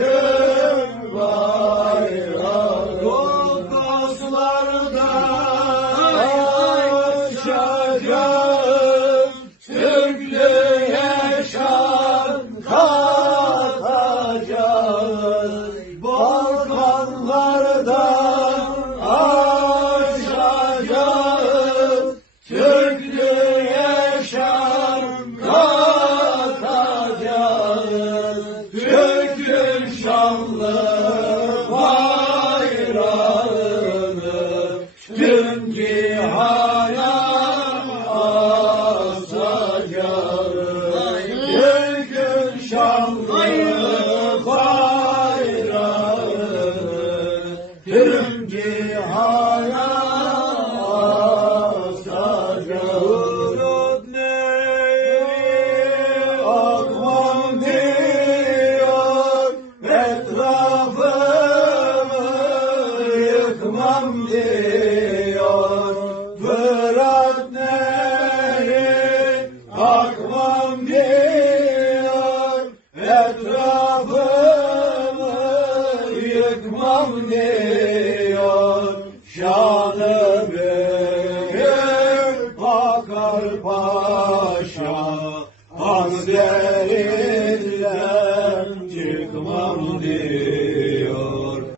Good. Tüm cihana asacağım Türk'ün şanlı bayrağı. Tüm cihana asacağım etrafımı yıkmam diyor şanımı Bakar Paşa. Askerinden çıkmam diyor.